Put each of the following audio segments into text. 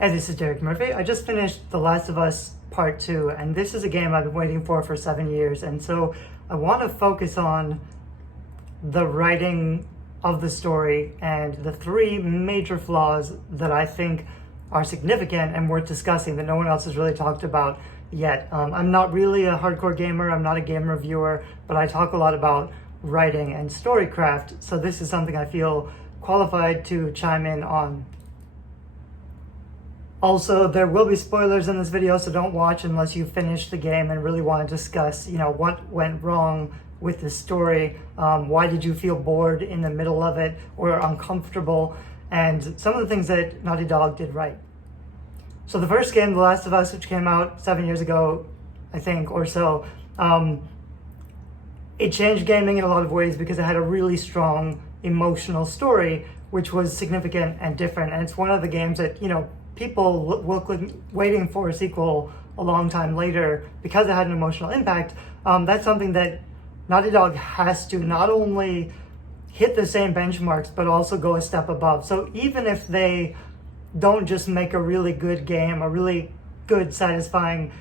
Hey, this is Derek Murphy. I just finished The Last of Us Part 2, and this is a game I've been waiting for 7 years. And so I want to focus on the writing of the story and the three major flaws that I think are significant and worth discussing that no one else has really talked about yet. I'm not really a hardcore gamer, I'm not a game reviewer, but I talk a lot about writing and storycraft, so this is something I feel qualified to chime in on. Also, there will be spoilers in this video, so don't watch unless you finish the game and really want to discuss, what went wrong with the story, why did you feel bored in the middle of it or uncomfortable, and some of the things that Naughty Dog did right. So the first game, The Last of Us, which came out 7 years ago, I think, or so, it changed gaming in a lot of ways because it had a really strong emotional story, which was significant and different. And it's one of the games that, people waiting for a sequel a long time later because it had an emotional impact. That's something that Naughty Dog has to not only hit the same benchmarks, but also go a step above. So even if they don't just make a really good game, a really good, satisfying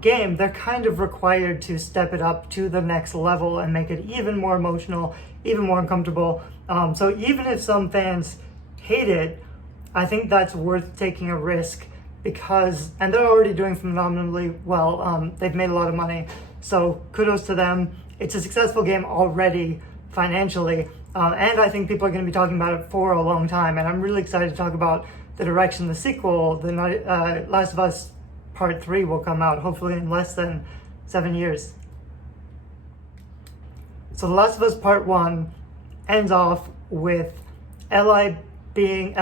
game, they're kind of required to step it up to the next level and make it even more emotional, even more uncomfortable. So even if some fans hate it, I think that's worth taking a risk because, and they're already doing phenomenally well. They've made a lot of money, so kudos to them. It's a successful game already financially, and I think people are going to be talking about it for a long time. And I'm really excited to talk about the direction the sequel, the Last of Us Part 3, will come out, hopefully in less than 7 years. So The Last of Us Part 1 ends off with Ellie being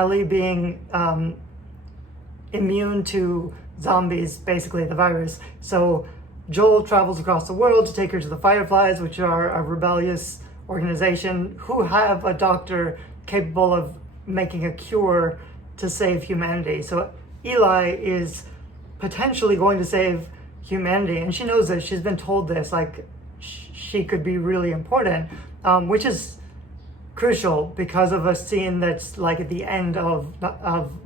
immune to zombies, basically the virus. So Joel travels across the world to take her to the Fireflies, which are a rebellious organization who have a doctor capable of making a cure to save humanity. So Eli is potentially going to save humanity, and she knows this. She's been told this, like she could be really important, which is crucial because of a scene that's like at the end of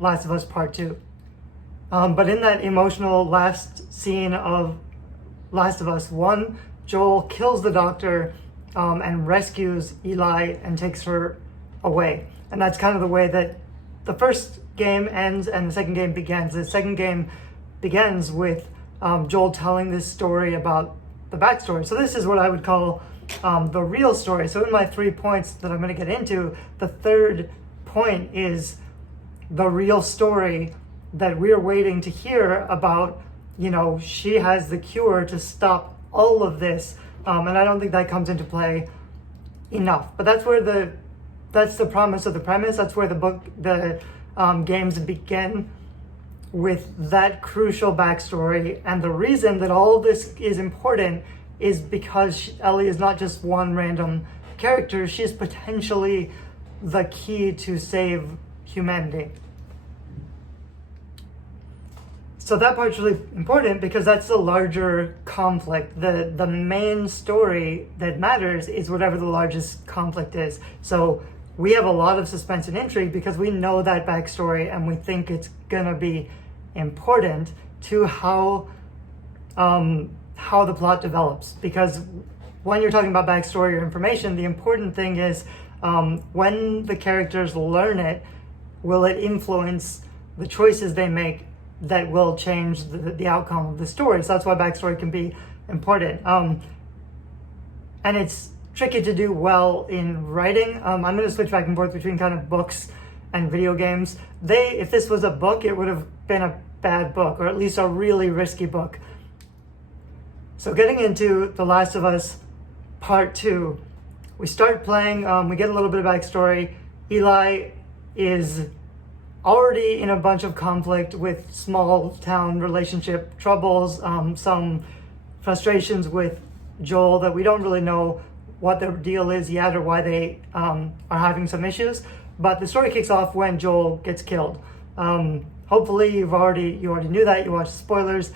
Last of Us Part 2. But in that emotional last scene of Last of Us 1, Joel kills the doctor and rescues Eli and takes her away. And that's kind of the way that the first game ends and the second game begins. The second game begins with Joel telling this story about the backstory. So this is what I would call the real story. So in my 3 points that I'm going to get into, the third point is the real story that we're waiting to hear about. She has the cure to stop all of this, and I don't think that comes into play enough. But that's the promise of the premise. That's where the games begin, with that crucial backstory. And the reason that all of this is important is because Ellie is not just one random character, she's potentially the key to save humanity. So that part's really important because that's the larger conflict. The main story that matters is whatever the largest conflict is. So we have a lot of suspense and intrigue because we know that backstory and we think it's gonna be important to how the plot develops. Because when you're talking about backstory or information, the important thing is when the characters learn it, will it influence the choices they make that will change the outcome of the story. So that's why backstory can be important. And it's tricky to do well in writing. I'm going to switch back and forth between kind of books and video games. If this was a book, it would have been a bad book, or at least a really risky book. So getting into The Last of Us Part 2, we start playing, we get a little bit of backstory. Eli is already in a bunch of conflict with small town relationship troubles, some frustrations with Joel that we don't really know what their deal is yet or why they are having some issues. But the story kicks off when Joel gets killed. Hopefully you already knew that. You watched spoilers.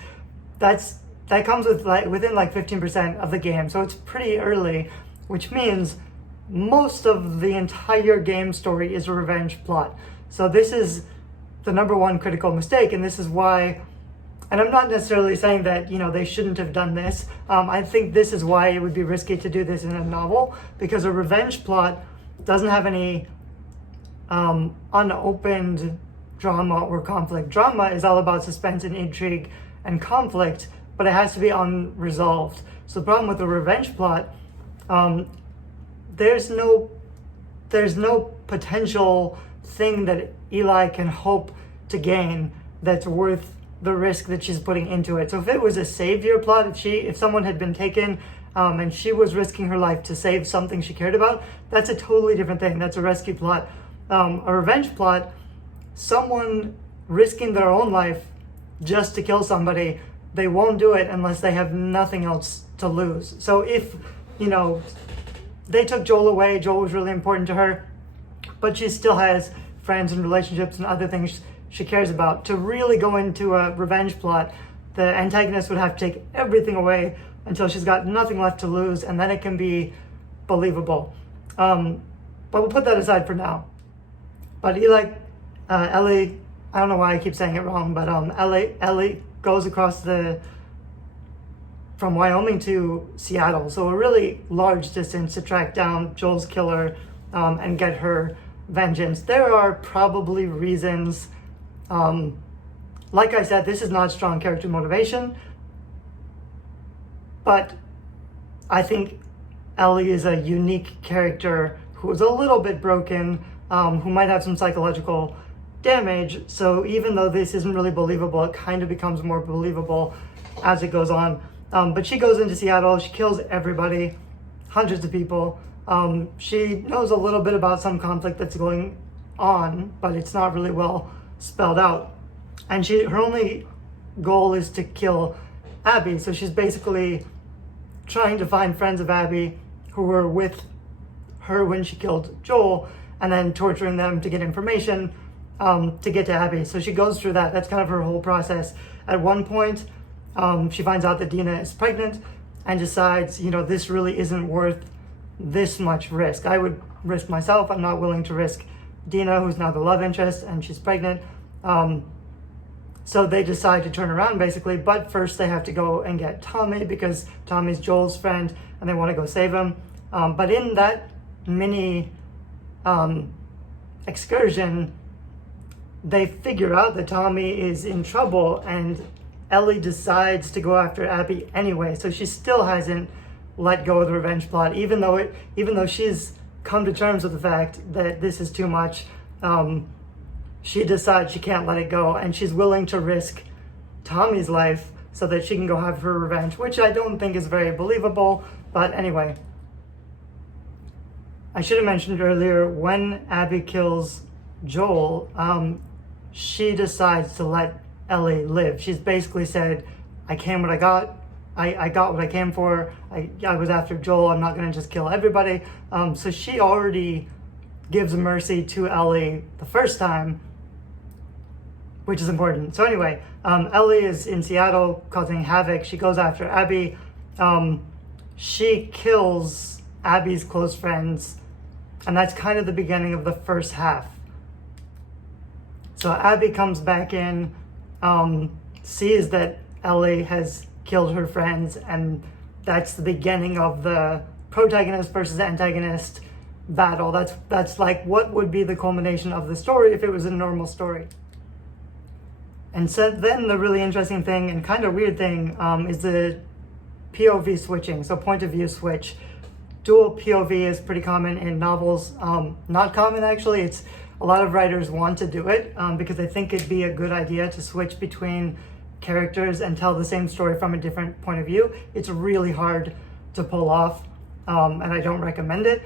That comes with within 15% of the game, so it's pretty early, which means most of the entire game story is a revenge plot. So this is the number one critical mistake, and this is why, and I'm not necessarily saying that, they shouldn't have done this. I think this is why it would be risky to do this in a novel, because a revenge plot doesn't have any unopened drama or conflict. Drama is all about suspense and intrigue and conflict, but it has to be unresolved. So the problem with a revenge plot, there's no potential thing that Eli can hope to gain that's worth the risk that she's putting into it. So if it was a savior plot, if someone had been taken and she was risking her life to save something she cared about, that's a totally different thing. That's a rescue plot. A revenge plot, someone risking their own life just to kill somebody, they won't do it unless they have nothing else to lose. So if, they took Joel away, Joel was really important to her, but she still has friends and relationships and other things she cares about. To really go into a revenge plot, the antagonist would have to take everything away until she's got nothing left to lose, and then it can be believable. But we'll put that aside for now. But Ellie, I don't know why I keep saying it wrong, but Ellie goes across from Wyoming to Seattle, so a really large distance to track down Joel's killer and get her vengeance. There are probably reasons. Like I said, this is not strong character motivation, but I think Ellie is a unique character who is a little bit broken, who might have some psychological damage. So even though this isn't really believable, it kind of becomes more believable as it goes on. But she goes into Seattle, she kills everybody, hundreds of people. She knows a little bit about some conflict that's going on, but it's not really well spelled out. And her only goal is to kill Abby. So she's basically trying to find friends of Abby who were with her when she killed Joel, and then torturing them to get information to get to Abby. So she goes through that. That's kind of her whole process. At one point, she finds out that Dina is pregnant and decides, this really isn't worth this much risk. I would risk myself. I'm not willing to risk Dina, who's now the love interest, and she's pregnant. So they decide to turn around, basically. But first they have to go and get Tommy, because Tommy's Joel's friend, and they want to go save him. But in that mini excursion, they figure out that Tommy is in trouble, and Ellie decides to go after Abby anyway. So she still hasn't let go of the revenge plot, even though she's come to terms with the fact that this is too much. She decides she can't let it go, and she's willing to risk Tommy's life so that she can go have her revenge, which I don't think is very believable. But anyway, I should have mentioned earlier, when Abby kills Joel, she decides to let Ellie live. She's basically said, I came what I got. I got what I came for. I was after Joel. I'm not going to just kill everybody. So she already gives mercy to Ellie the first time, which is important. So anyway, Ellie is in Seattle causing havoc. She goes after Abby. She kills Abby's close friends, and that's kind of the beginning of the first half. So Abby comes back in, sees that Ellie has killed her friends, and that's the beginning of the protagonist versus antagonist battle. That's like what would be the culmination of the story if it was a normal story. And so then the really interesting thing and kind of weird thing is the POV switching, so point of view switch. Dual POV is pretty common in novels. Not common, actually. It's a lot of writers want to do it because they think it'd be a good idea to switch between characters and tell the same story from a different point of view. It's really hard to pull off, and I don't recommend it.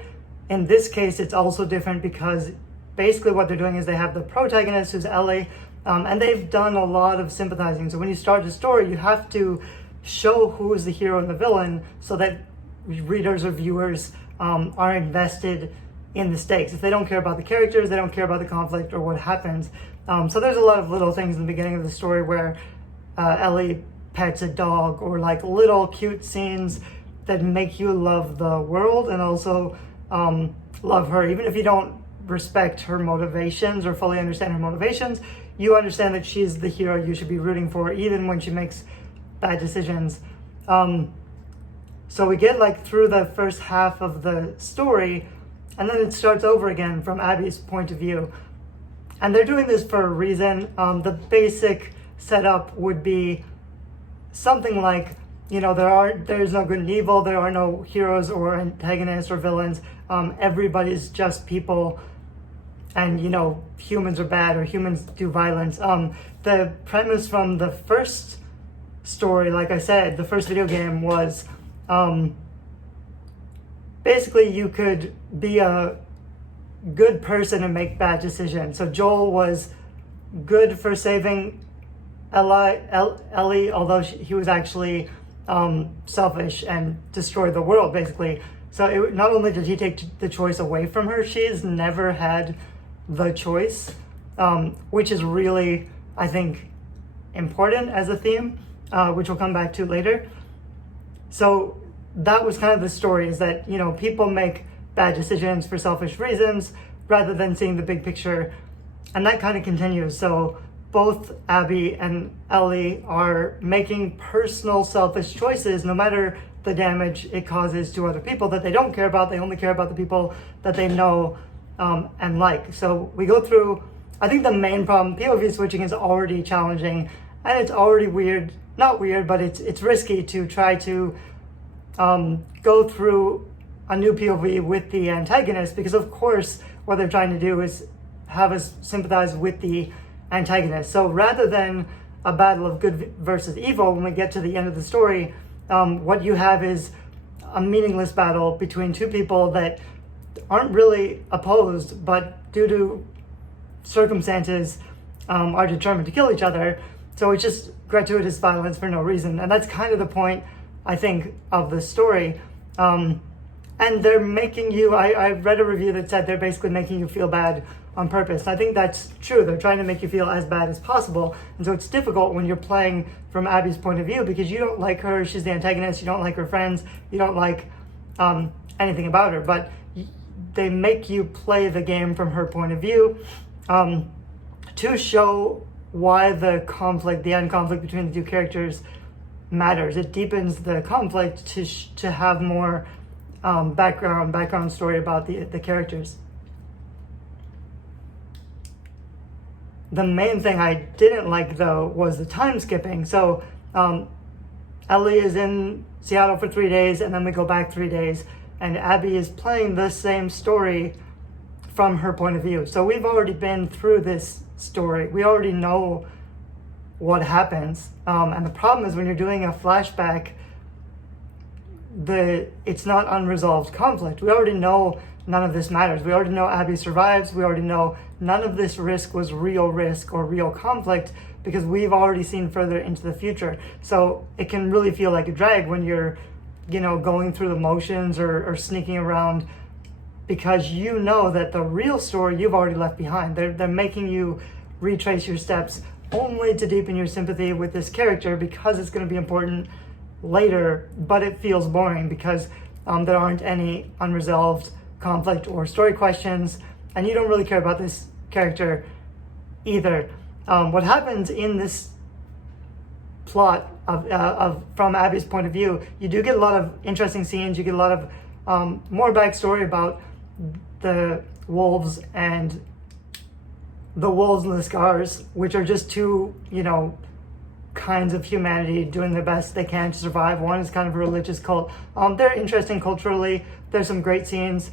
In this case, it's also different because basically what they're doing is they have the protagonist, who's Ellie, and they've done a lot of sympathizing. So when you start a story, you have to show who is the hero and the villain so that readers or viewers are invested in the stakes. If they don't care about the characters, they don't care about the conflict or what happens. So there's a lot of little things in the beginning of the story where Ellie pets a dog, or like little cute scenes that make you love the world and also love her. Even if you don't respect her motivations or fully understand her motivations, you understand that she's the hero you should be rooting for, even when she makes bad decisions. So we get like through the first half of the story, and then it starts over again from Abby's point of view. And they're doing this for a reason. The basic setup would be something like, you know, there's no good and evil, there are no heroes or antagonists or villains. Everybody's just people, and you know, humans are bad or humans do violence. The premise from the first story, like I said, the first video game was basically you could be a good person and make bad decisions. So Joel was good for saving Ellie, although he was actually selfish and destroyed the world, basically. So not only did he take the choice away from her, she's never had the choice, which is really, I think, important as a theme, which we'll come back to later. So that was kind of the story, is that, you know, people make bad decisions for selfish reasons rather than seeing the big picture. And that kind of continues. So both Abby and Ellie are making personal selfish choices, no matter the damage it causes to other people that they don't care about. They only care about the people that they know and like. So we go through, I think the main problem, POV switching is already challenging, and it's already weird, not weird, but it's risky to try to go through a new POV with the antagonist, because of course what they're trying to do is have us sympathize with the antagonist. So rather than a battle of good versus evil, when we get to the end of the story, what you have is a meaningless battle between two people that aren't really opposed, but due to circumstances are determined to kill each other. So it's just gratuitous violence for no reason. And that's kind of the point, I think, of the story. And they're making you, I read a review that said they're basically making you feel bad on purpose. I think that's true. They're trying to make you feel as bad as possible. And so it's difficult when you're playing from Abby's point of view, because you don't like her, she's the antagonist, you don't like her friends, you don't like anything about her. But they make you play the game from her point of view to show why the conflict, the end conflict between the two characters matters. It deepens the conflict to have more background story about the characters. The main thing I didn't like, though, was the time skipping. So Ellie is in Seattle for 3 days, and then we go back 3 days, and Abby is playing the same story from her point of view. So we've already been through this story. We already know what happens. And the problem is when you're doing a flashback, it's not unresolved conflict. We already know none of this matters. We already know Abby survives. We already know none of this risk was real risk or real conflict, because we've already seen further into the future. So it can really feel like a drag when you're, you know, going through the motions or sneaking around, because you know that the real story you've already left behind. They're making you retrace your steps only to deepen your sympathy with this character, because it's going to be important later, but it feels boring because there aren't any unresolved conflict or story questions, and you don't really care about this character either. What happens in this plot of from Abby's point of view, you do get a lot of interesting scenes. You get a lot of more backstory about the wolves and the Scars, which are just two, you know, kinds of humanity doing their best they can to survive. One is kind of a religious cult. They're interesting culturally. There's some great scenes.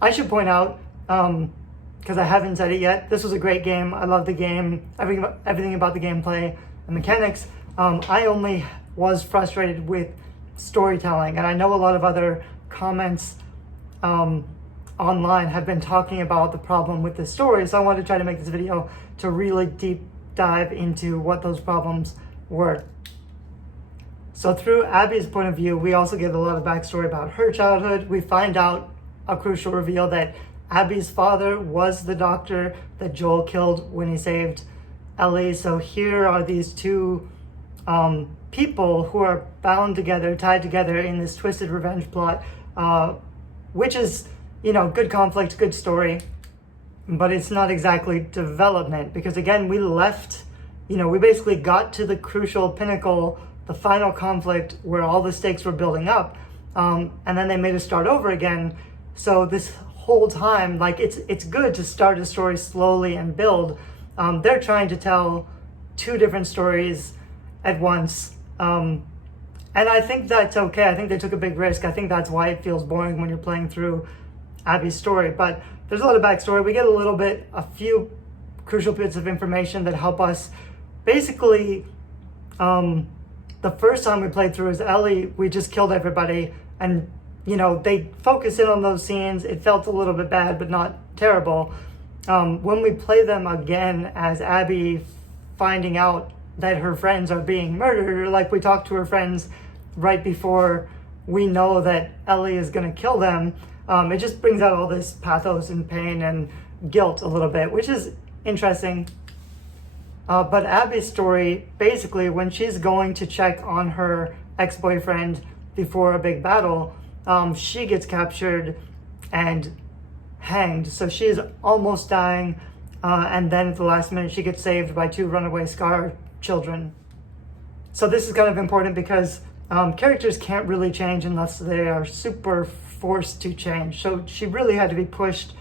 I should point out, because I haven't said it yet, this was a great game. I love the game, everything about the gameplay and mechanics. I only was frustrated with storytelling, and I know a lot of other comments online have been talking about the problem with the story, so I wanted to try to make this video to really deep dive into what those problems were. So through Abby's point of view, we also get a lot of backstory about her childhood. We find out a crucial reveal that Abby's father was the doctor that Joel killed when he saved Ellie. So here are these two people who are bound together, tied together in this twisted revenge plot, which is, you know, good conflict, good story. but it's not exactly development, because again, we left, we basically got to the crucial pinnacle, the final conflict where all the stakes were building up, and then they made us start over again. So this whole time, like, it's good to start a story slowly and build. They're trying to tell two different stories at once, and I think that's okay. I think they took a big risk. I think that's why it feels boring when you're playing through Abby's story. But there's a lot of backstory. We get a few crucial bits of information that help us. Basically, the first time we played through as Ellie, we just killed everybody, and they focus in on those scenes. It felt a little bit bad, but not terrible. When we play them again as Abby, finding out that her friends are being murdered, like, we talk to her friends right before we know that Ellie is going to kill them, it just brings out all this pathos and pain and guilt a little bit, which is interesting. But Abby's story, basically, when she's going to check on her ex-boyfriend before a big battle, she gets captured and hanged. So she's almost dying, and then at the last minute she gets saved by two runaway Scar children. So this is kind of important because characters can't really change unless they are super forced to change. So she really had to be pushed,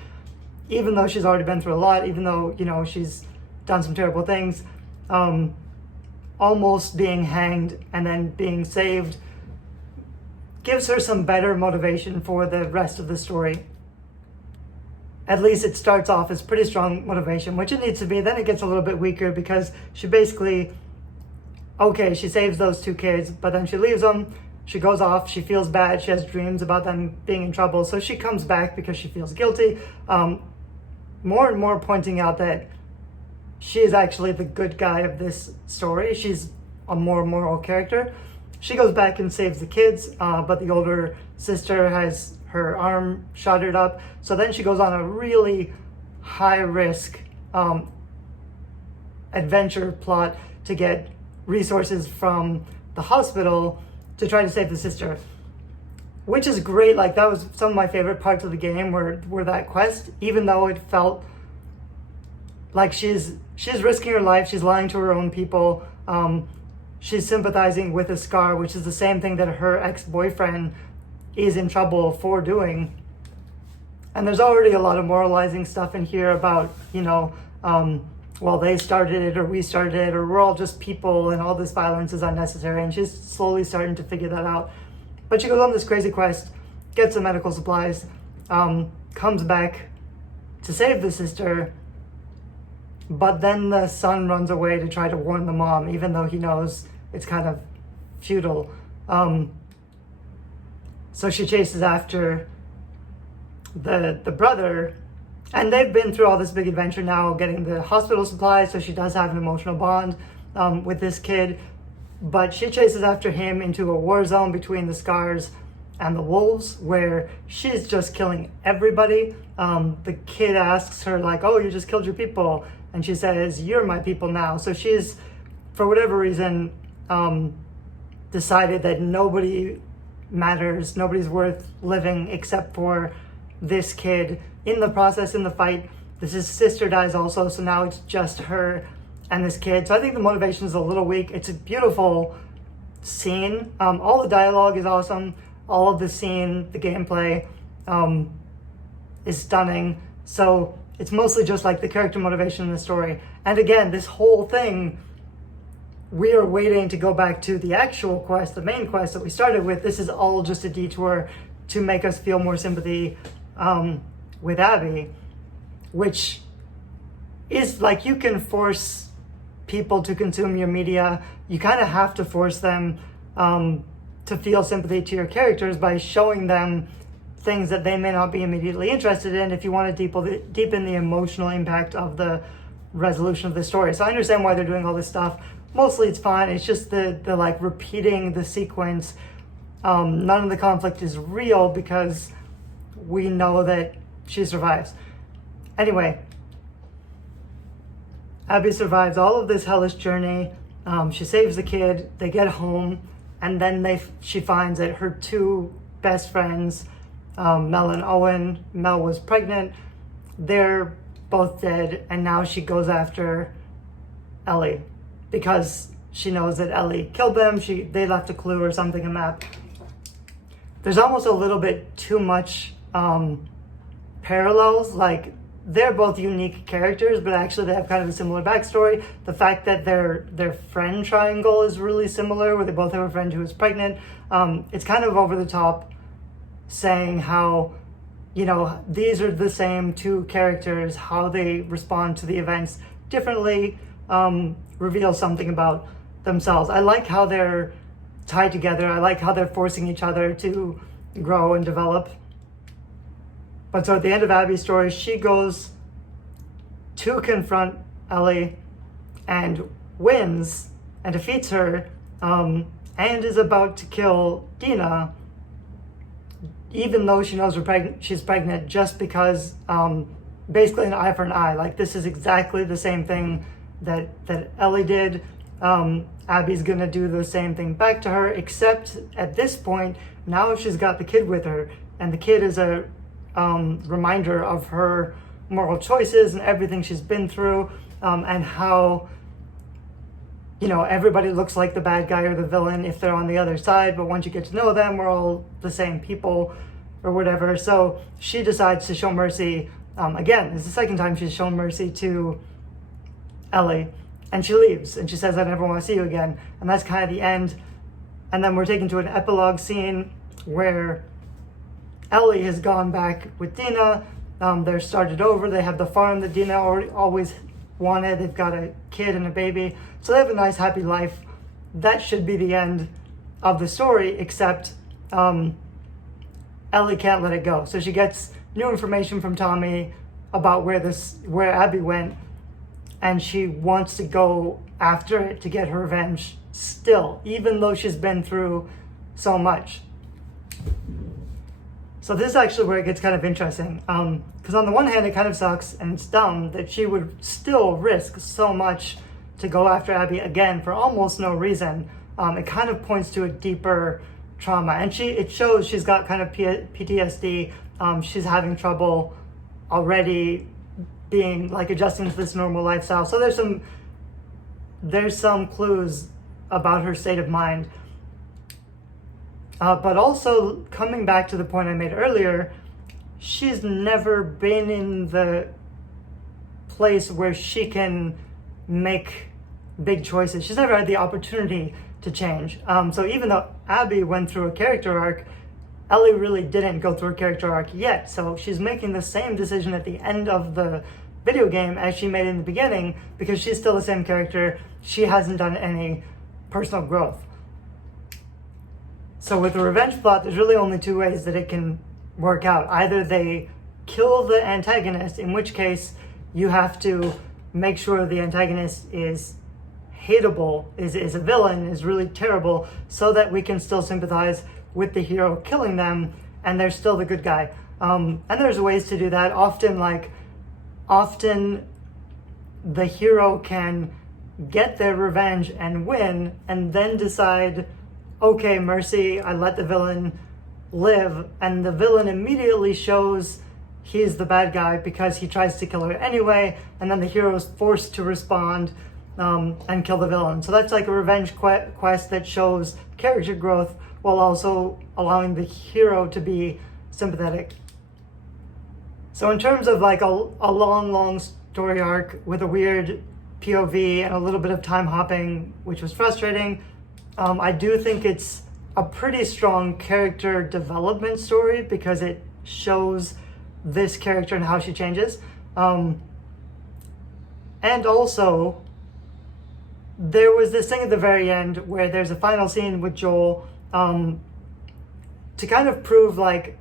even though she's already been through a lot, even though she's done some terrible things. Almost being hanged and then being saved gives her some better motivation for the rest of the story. At least it starts off as pretty strong motivation, which it needs to be. Then it gets a little bit weaker because she basically, she saves those two kids, but then she leaves them. She goes off. She feels bad. She has dreams about them being in trouble. So she comes back because she feels guilty. More and more pointing out that she is actually the good guy of this story. She's a more moral character. She goes back and saves the kids, but the older sister has her arm shotted up. So then she goes on a really high-risk adventure plot to get resources from the hospital to try to save the sister, which is great. Like, that was some of my favorite parts of the game were that quest, even though it felt like she's risking her life. She's lying to her own people. She's sympathizing with a Scar, which is the same thing that her ex-boyfriend is in trouble for doing. And there's already a lot of moralizing stuff in here about, well, they started it, or we started it, or we're all just people, and all this violence is unnecessary. And she's slowly starting to figure that out. But she goes on this crazy quest, gets some medical supplies, comes back to save the sister, but then the son runs away to try to warn the mom, even though he knows it's kind of futile. So she chases after the brother, and they've been through all this big adventure now, getting the hospital supplies, so she does have an emotional bond with this kid. But she chases after him into a war zone between the Scars and the wolves, where she's just killing everybody. The kid asks her, like, oh, you just killed your people. And she says, you're my people now. So she's, for whatever reason, decided that nobody matters, nobody's worth living except for this kid. In the process, in the fight, his sister dies also, so now it's just her and this kid. So I think the motivation is a little weak. It's a beautiful scene. All the dialogue is awesome. All of the scene, the gameplay is stunning. So it's mostly just like the character motivation in the story. And again, this whole thing, we are waiting to go back to the actual quest, the main quest that we started with. This is all just a detour to make us feel more sympathy with Abby, which is like, you can force people to consume your media. You kind of have to force them to feel sympathy to your characters by showing them things that they may not be immediately interested in if you want to deepen the emotional impact of the resolution of the story. So I understand why they're doing all this stuff. Mostly it's fine. It's just the like repeating the sequence. None of the conflict is real because we know that she survives. Anyway, Abby survives all of this hellish journey. She saves the kid. They get home, and then she finds that her two best friends, Mel and Owen, Mel was pregnant. They're both dead, and now she goes after Ellie because she knows that Ellie killed them. They left a clue or something, a map. There's almost a little bit too much parallels. Like, they're both unique characters, but actually they have kind of a similar backstory. The fact that their friend triangle is really similar, where they both have a friend who is pregnant. It's kind of over the top, saying how, you know, these are the same two characters, how they respond to the events differently, reveals something about themselves. I like how they're tied together. I like how they're forcing each other to grow and develop. But so at the end of Abby's story, she goes to confront Ellie and wins and defeats her, and is about to kill Dina, even though she knows she's pregnant, just because basically an eye for an eye. Like, this is exactly the same thing that Ellie did. Abby's gonna do the same thing back to her, except at this point, now she's got the kid with her, and the kid is a reminder of her moral choices and everything she's been through, and how, you know, everybody looks like the bad guy or the villain if they're on the other side, but once you get to know them, we're all the same people or whatever. So she decides to show mercy. Again, it's the second time she's shown mercy to Ellie, and she leaves and she says, "I never want to see you again." And that's kind of the end. And then we're taken to an epilogue scene where Ellie has gone back with Dina. They're started over. They have the farm that Dina always wanted. They've got a kid and a baby. So they have a nice, happy life. That should be the end of the story, except Ellie can't let it go. So she gets new information from Tommy about where Abby went, and she wants to go after it to get her revenge still, even though she's been through so much. So this is actually where it gets kind of interesting, because on the one hand, it kind of sucks and it's dumb that she would still risk so much to go after Abby again for almost no reason. It kind of points to a deeper trauma, and it shows she's got kind of PTSD. She's having trouble already being like adjusting to this normal lifestyle. So there's some clues about her state of mind. But also, coming back to the point I made earlier, she's never been in the place where she can make big choices. She's never had the opportunity to change. So even though Abby went through a character arc, Ellie really didn't go through a character arc yet. So she's making the same decision at the end of the video game as she made in the beginning, because she's still the same character. She hasn't done any personal growth. So with the revenge plot, there's really only two ways that it can work out. Either they kill the antagonist, in which case you have to make sure the antagonist is hateable, is a villain, is really terrible, so that we can still sympathize with the hero killing them, and they're still the good guy. And there's ways to do that. Often the hero can get their revenge and win, and then decide, okay, mercy, I let the villain live, and the villain immediately shows he's the bad guy because he tries to kill her anyway, and then the hero is forced to respond and kill the villain. So that's like a revenge quest that shows character growth while also allowing the hero to be sympathetic. So in terms of like a long story arc with a weird POV and a little bit of time hopping, which was frustrating, I do think it's a pretty strong character development story because it shows this character and how she changes. And also, there was this thing at the very end where there's a final scene with Joel to kind of prove like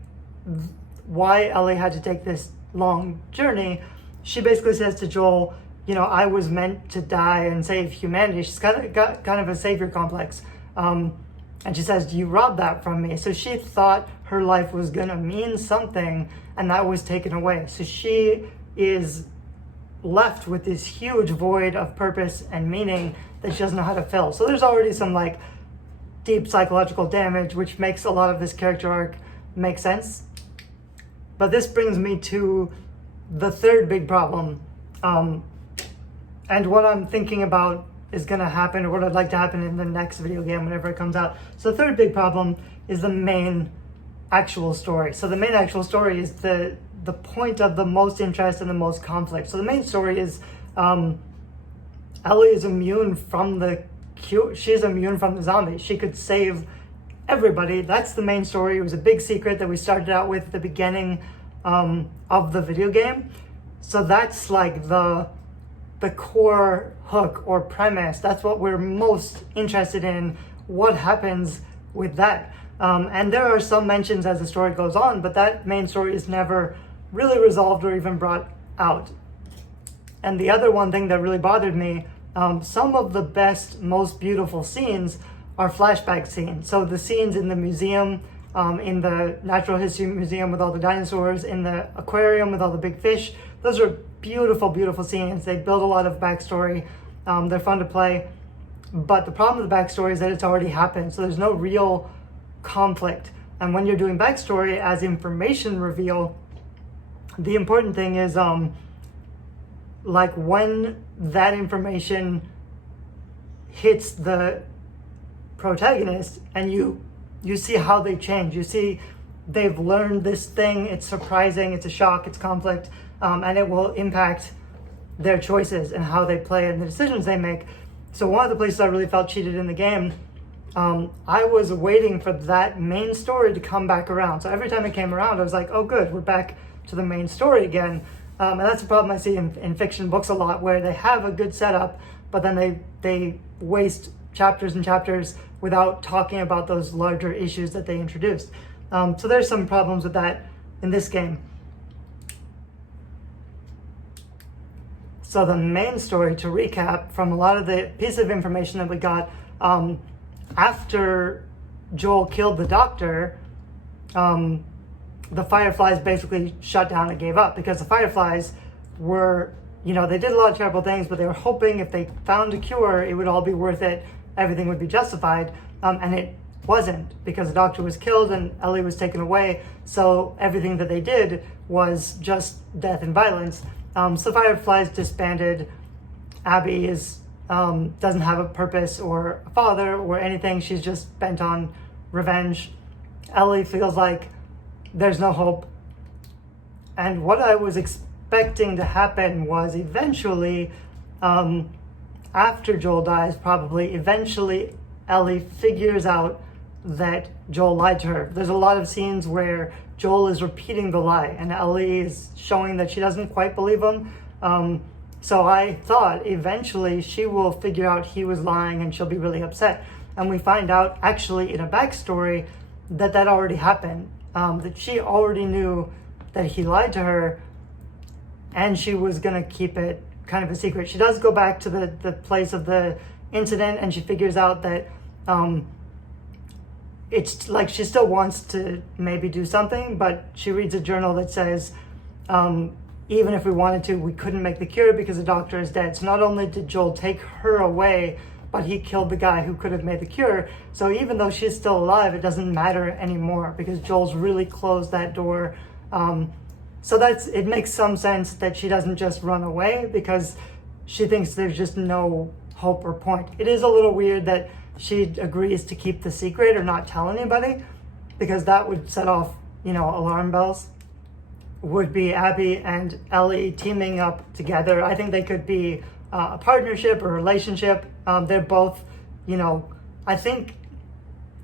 why Ellie had to take this long journey. She basically says to Joel, you know, I was meant to die and save humanity. She's got a savior complex. And she says, you robbed that from me. So she thought her life was going to mean something, and that was taken away. So she is left with this huge void of purpose and meaning that she doesn't know how to fill. So there's already some like deep psychological damage, which makes a lot of this character arc make sense. But this brings me to the third big problem, and what I'm thinking about is going to happen, or what I'd like to happen in the next video game whenever it comes out. So the third big problem is the main actual story. So the main actual story is the point of the most interest and the most conflict. So the main story is Ellie is immune from the cure. She's immune from the zombies. She could save everybody. That's the main story. It was a big secret that we started out with at the beginning of the video game. So that's like the core hook or premise. That's what we're most interested in. What happens with that? And there are some mentions as the story goes on, but that main story is never really resolved or even brought out. And the other one thing that really bothered me, some of the best, most beautiful scenes are flashback scenes. So the scenes in the museum, in the Natural History Museum with all the dinosaurs, in the aquarium with all the big fish, those are beautiful, beautiful scenes. They build a lot of backstory. They're fun to play. But the problem with the backstory is that it's already happened. So there's no real conflict. And when you're doing backstory as information reveal, the important thing is like when that information hits the protagonist and you see how they change. You see they've learned this thing, it's surprising, it's a shock, it's conflict, and it will impact their choices and how they play and the decisions they make. So one of the places I really felt cheated in the game, I was waiting for that main story to come back around. So every time it came around, I was like, oh good, we're back to the main story again. And that's a problem I see in fiction books a lot, where they have a good setup, but then they waste chapters and chapters without talking about those larger issues that they introduced. So there's some problems with that in this game. So the main story, to recap, from a lot of the piece of information that we got, after Joel killed the doctor, the Fireflies basically shut down and gave up, because the Fireflies were, they did a lot of terrible things, but they were hoping if they found a cure, it would all be worth it, everything would be justified, and it wasn't, because the doctor was killed and Ellie was taken away, so everything that they did was just death and violence. So the Fireflies disbanded. Abby doesn't have a purpose or a father or anything. She's just bent on revenge. Ellie feels like there's no hope. And what I was expecting to happen was eventually, after Joel dies, probably, eventually Ellie figures out that Joel lied to her. There's a lot of scenes where Joel is repeating the lie and Ellie is showing that she doesn't quite believe him. So I thought eventually she will figure out he was lying and she'll be really upset. And we find out actually in a backstory that already happened, that she already knew that he lied to her and she was gonna keep it kind of a secret. She does go back to the place of the incident and she figures out that it's like she still wants to maybe do something, but she reads a journal that says, even if we wanted to, we couldn't make the cure because the doctor is dead. So not only did Joel take her away, but he killed the guy who could have made the cure. So even though she's still alive, it doesn't matter anymore because Joel's really closed that door. So it makes some sense that she doesn't just run away because she thinks there's just no hope or point. It is a little weird that she agrees to keep the secret or not tell anybody, because that would set off, alarm bells. Would be Abby and Ellie teaming up together. I think they could be a partnership or relationship. They're both, I think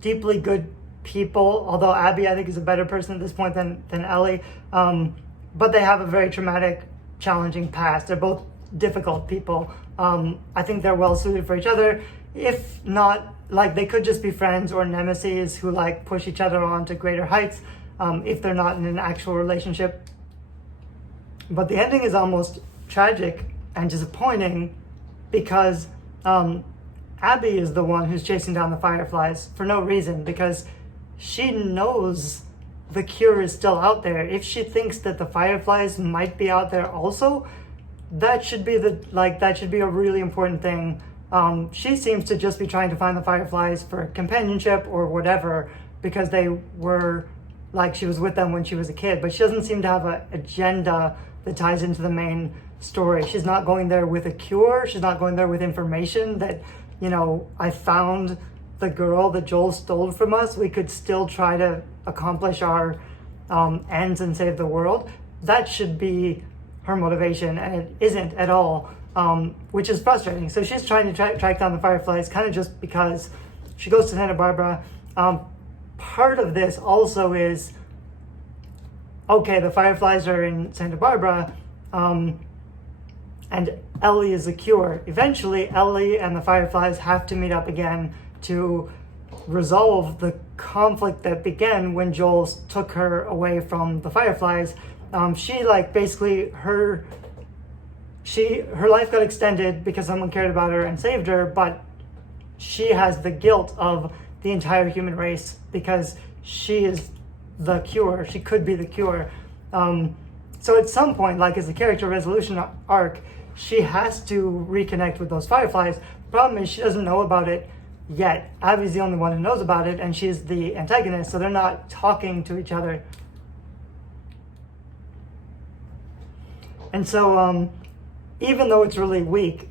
deeply good people, although Abby, I think, is a better person at this point than Ellie. But they have a very traumatic, challenging past. They're both difficult people. I think they're well suited for each other. If not, they could just be friends or nemesis who push each other on to greater heights, if they're not in an actual relationship. But the ending is almost tragic and disappointing because Abby is the one who's chasing down the Fireflies for no reason, because she knows the cure is still out there. If she thinks that the Fireflies might be out there also, that should be a really important thing. She seems to just be trying to find the Fireflies for companionship or whatever, because they were she was with them when she was a kid, but she doesn't seem to have an agenda that ties into the main story. She's not going there with a cure. She's not going there with information that, I found the girl that Joel stole from us. We could still try to accomplish our ends and save the world. That should be her motivation, and it isn't at all, which is frustrating. So she's trying to track down the Fireflies kind of just because she goes to Santa Barbara. Part of this also is, okay, the Fireflies are in Santa Barbara, and Ellie is the cure. Eventually, Ellie and the Fireflies have to meet up again to resolve the conflict that began when Joel took her away from the Fireflies. She basically her life got extended because someone cared about her and saved her, but she has the guilt of the entire human race because she is the cure. She could be the cure. So at some point, as a character resolution arc, she has to reconnect with those Fireflies. The problem is she doesn't know about it yet. Abby's the only one who knows about it, and she's the antagonist, so they're not talking to each other. And so even though it's really weak,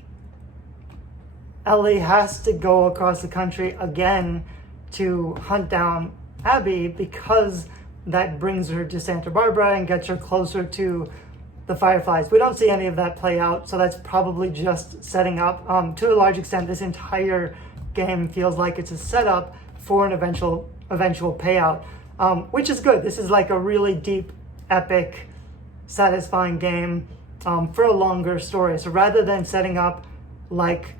Ellie has to go across the country again to hunt down Abby because that brings her to Santa Barbara and gets her closer to the Fireflies. We don't see any of that play out, so that's probably just setting up. To a large extent, this entire game feels like it's a setup for an eventual payout, which is good. This is a really deep, epic, satisfying game for a longer story. So rather than setting up like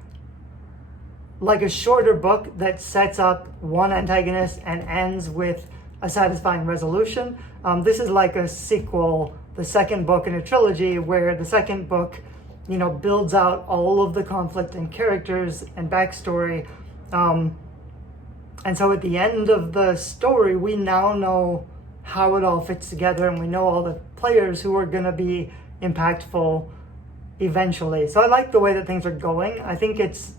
a shorter book that sets up one antagonist and ends with a satisfying resolution, this is like a sequel, the second book in a trilogy, where the second book, builds out all of the conflict and characters and backstory. And so at the end of the story, we now know how it all fits together, and we know all the players who are going to be impactful eventually. So I like the way that things are going. I think it's,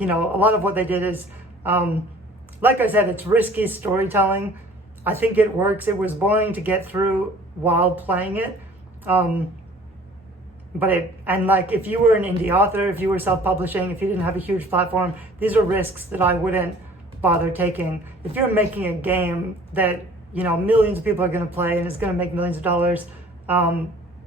a lot of what they did is, like I said, it's risky storytelling. I think it works. It was boring to get through while playing it. If you were an indie author, if you were self-publishing, if you didn't have a huge platform, these are risks that I wouldn't bother taking. If you're making a game that, millions of people are going to play and is going to make millions of dollars,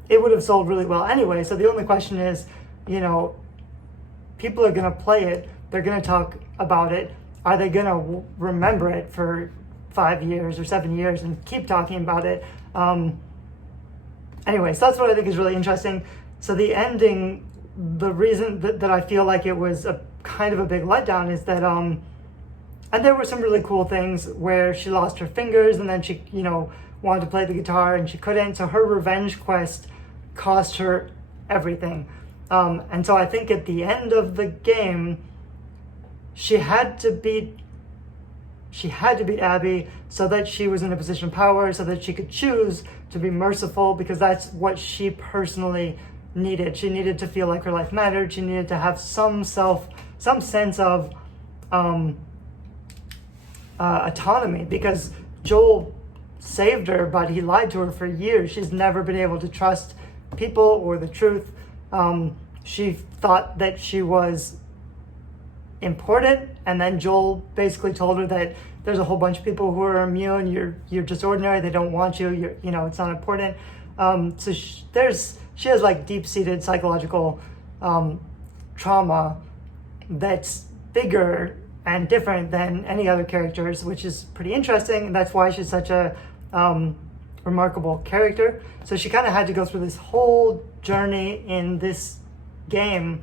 it would have sold really well anyway. So the only question is, people are going to play it. They're going to talk about it. Are they going to remember it for 5 years or 7 years and keep talking about it? Anyway, so that's what I think is really interesting. So the ending, the reason that I feel like it was a kind of a big letdown is that, and there were some really cool things where she lost her fingers and then she, wanted to play the guitar and she couldn't. So her revenge quest cost her everything. And so I think at the end of the game, she had to beat Abby so that she was in a position of power, so that she could choose to be merciful, because that's what she personally needed. She needed to feel like her life mattered. She needed to have some sense of autonomy, because Joel saved her, but he lied to her for years. She's never been able to trust people or the truth. She thought that she was important, and then Joel basically told her that there's a whole bunch of people who are immune. You're just ordinary. They don't want you. It's not important. So she has deep-seated psychological trauma that's bigger and different than any other characters, which is pretty interesting. And that's why she's such a remarkable character. So she kind of had to go through this whole journey in this game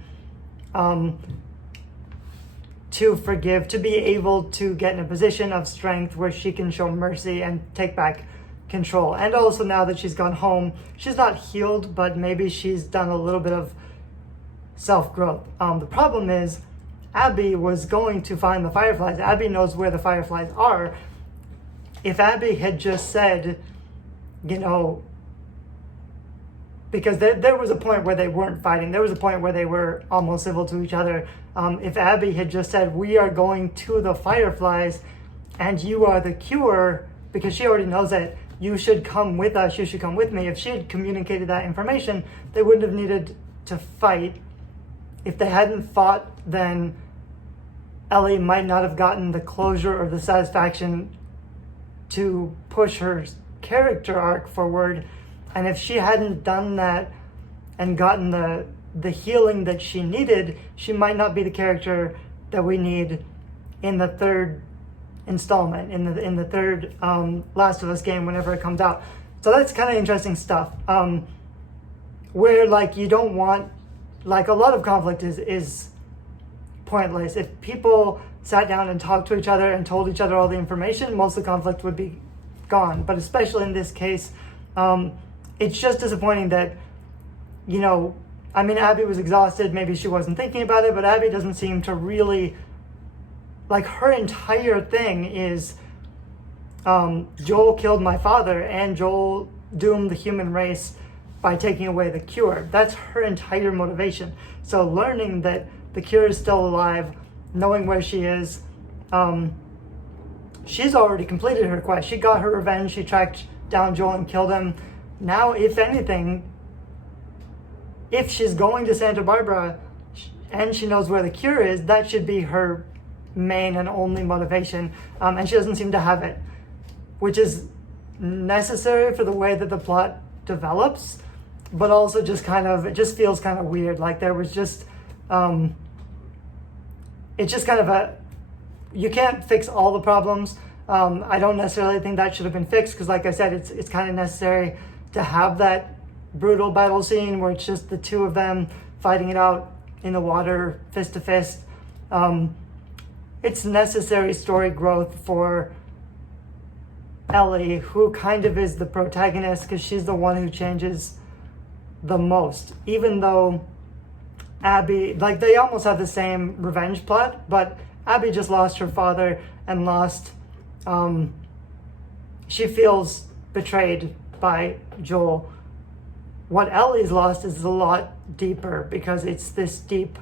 to forgive, to be able to get in a position of strength where she can show mercy and take back control. And also, now that she's gone home, she's not healed, but maybe she's done a little bit of self-growth. The problem is, Abby was going to find the Fireflies. Abby knows where the Fireflies are. If Abby had just said, because there was a point where they weren't fighting. There was a point where they were almost civil to each other. If Abby had just said, we are going to the Fireflies and you are the cure, because she already knows that you should come with us, you should come with me. If she had communicated that information, they wouldn't have needed to fight. If they hadn't fought, then Ellie might not have gotten the closure or the satisfaction to push her character arc forward. And if she hadn't done that and gotten the healing that she needed, she might not be the character that we need in the third installment, in the third Last of Us game whenever it comes out. So that's kind of interesting stuff. Where like you don't want, like a lot of conflict is pointless. If people sat down and talked to each other and told each other all the information, most of the conflict would be gone. But especially in this case, it's just disappointing that, you know, I mean, Abby was exhausted. Maybe she wasn't thinking about it, but Abby doesn't seem to really, like, her entire thing is Joel killed my father and Joel doomed the human race by taking away the cure. That's her entire motivation. So learning that the cure is still alive, knowing where she is, she's already completed her quest. She got her revenge. She tracked down Joel and killed him. Now, if anything, if she's going to Santa Barbara and she knows where the cure is, that should be her main and only motivation. And she doesn't seem to have it, which is necessary for the way that the plot develops, but also just kind of, it just feels kind of weird. Like there was just, it's just kind of you can't fix all the problems. I don't necessarily think that should have been fixed because, like I said, it's kind of necessary to have that brutal battle scene where it's just the two of them fighting it out in the water, fist to fist. It's necessary story growth for Ellie, who kind of is the protagonist because she's the one who changes the most. Even though Abby, like they almost have the same revenge plot, but Abby just lost her father and lost, she feels betrayed by Joel. What Ellie's lost is a lot deeper because it's this deep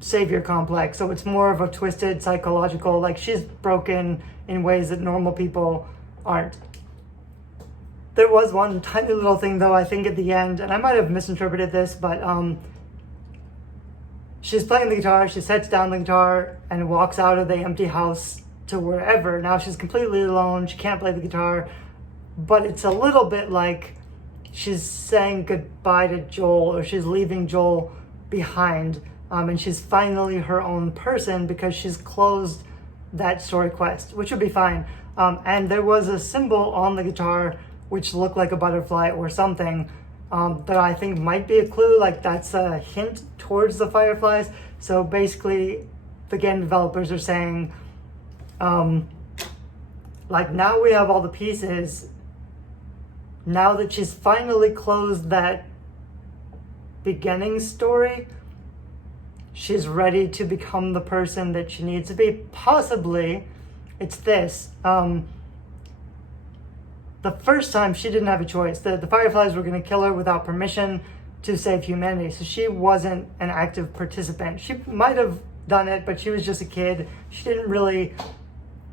savior complex. So it's more of a twisted psychological, like she's broken in ways that normal people aren't. There was one tiny little thing though, I think at the end, and I might have misinterpreted this, but she's playing the guitar, she sets down the guitar and walks out of the empty house to wherever. Now she's completely alone, she can't play the guitar, but it's a little bit like she's saying goodbye to Joel, or she's leaving Joel behind, and she's finally her own person because she's closed that story quest, which would be fine. And there was a symbol on the guitar which looked like a butterfly or something that I think might be a clue, like that's a hint towards the fireflies. So basically the game developers are saying, like now we have all the pieces. Now that she's finally closed that beginning story, she's ready to become the person that she needs to be. Possibly, it's this. The first time she didn't have a choice. The Fireflies were going to kill her without permission to save humanity. So she wasn't an active participant. She might have done it, but she was just a kid. She didn't really,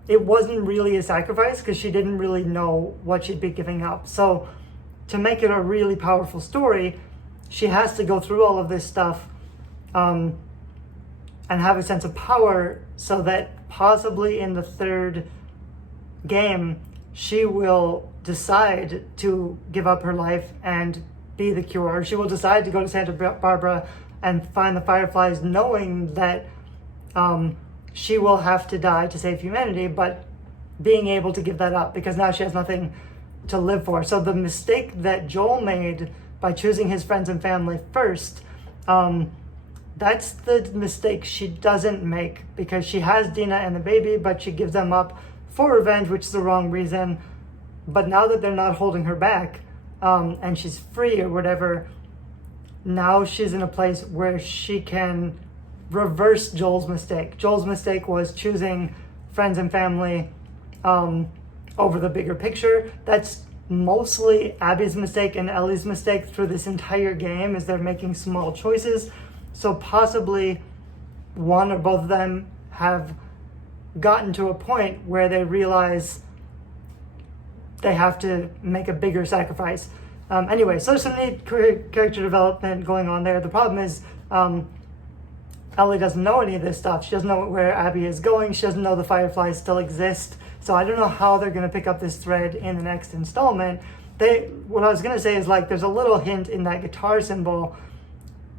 it wasn't really a sacrifice because she didn't really know what she'd be giving up. So to make it a really powerful story, she has to go through all of this stuff and have a sense of power so that possibly in the third game, she will decide to give up her life and be the cure. Or she will decide to go to Santa Barbara and find the Fireflies, knowing that she will have to die to save humanity, but being able to give that up because now she has nothing to live for. So the mistake that Joel made by choosing his friends and family first, that's the mistake she doesn't make because she has Dina and the baby, but she gives them up for revenge, which is the wrong reason. But now that they're not holding her back and she's free or whatever, now she's in a place where she can reverse Joel's mistake. Joel's mistake was choosing friends and family over the bigger picture. That's mostly Abby's mistake and Ellie's mistake through this entire game, is they're making small choices. So possibly one or both of them have gotten to a point where they realize they have to make a bigger sacrifice. Anyway, so there's some neat character development going on there. The problem is Ellie doesn't know any of this stuff. She doesn't know where Abby is going. She doesn't know the Fireflies still exist. So I don't know how they're going to pick up this thread in the next installment. What I was going to say is, like, there's a little hint in that guitar symbol.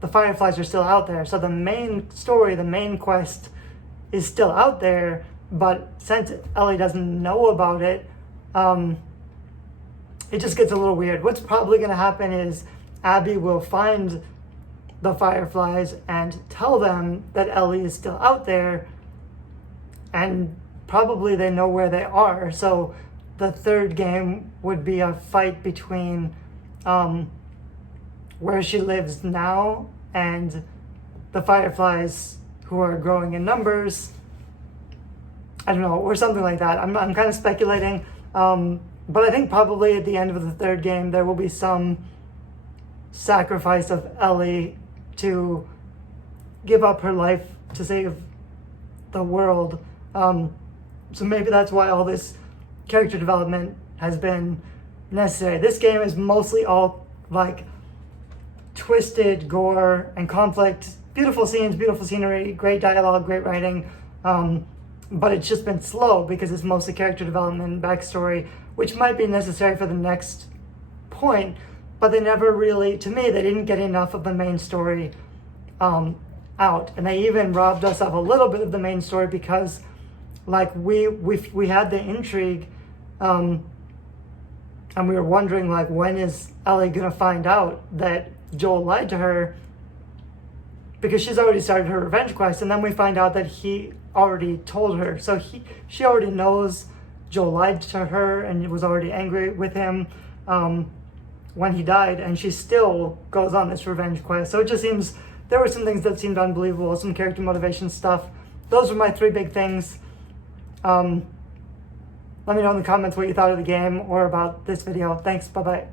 The Fireflies are still out there. So the main story, the main quest is still out there. But since Ellie doesn't know about it, it just gets a little weird. What's probably going to happen is Abby will find the Fireflies and tell them that Ellie is still out there, and probably they know where they are. So the third game would be a fight between where she lives now and the Fireflies, who are growing in numbers. I don't know, or something like that. I'm kind of speculating. But I think probably at the end of the third game, there will be some sacrifice of Ellie to give up her life to save the world. So maybe that's why all this character development has been necessary. This game is mostly all like twisted gore and conflict, beautiful scenes, beautiful scenery, great dialogue, great writing. But it's just been slow because it's mostly character development and backstory, which might be necessary for the next point, but they never really, to me, they didn't get enough of the main story out. And they even robbed us of a little bit of the main story because, like, we had the intrigue, and we were wondering, like, when is Ellie gonna find out that Joel lied to her? Because she's already started her revenge quest, and then we find out that he already told her. So she already knows Joel lied to her and was already angry with him when he died, and she still goes on this revenge quest. So it just seems, there were some things that seemed unbelievable, some character motivation stuff. Those were my three big things. Let me know in the comments what you thought of the game or about this video. Thanks, bye-bye.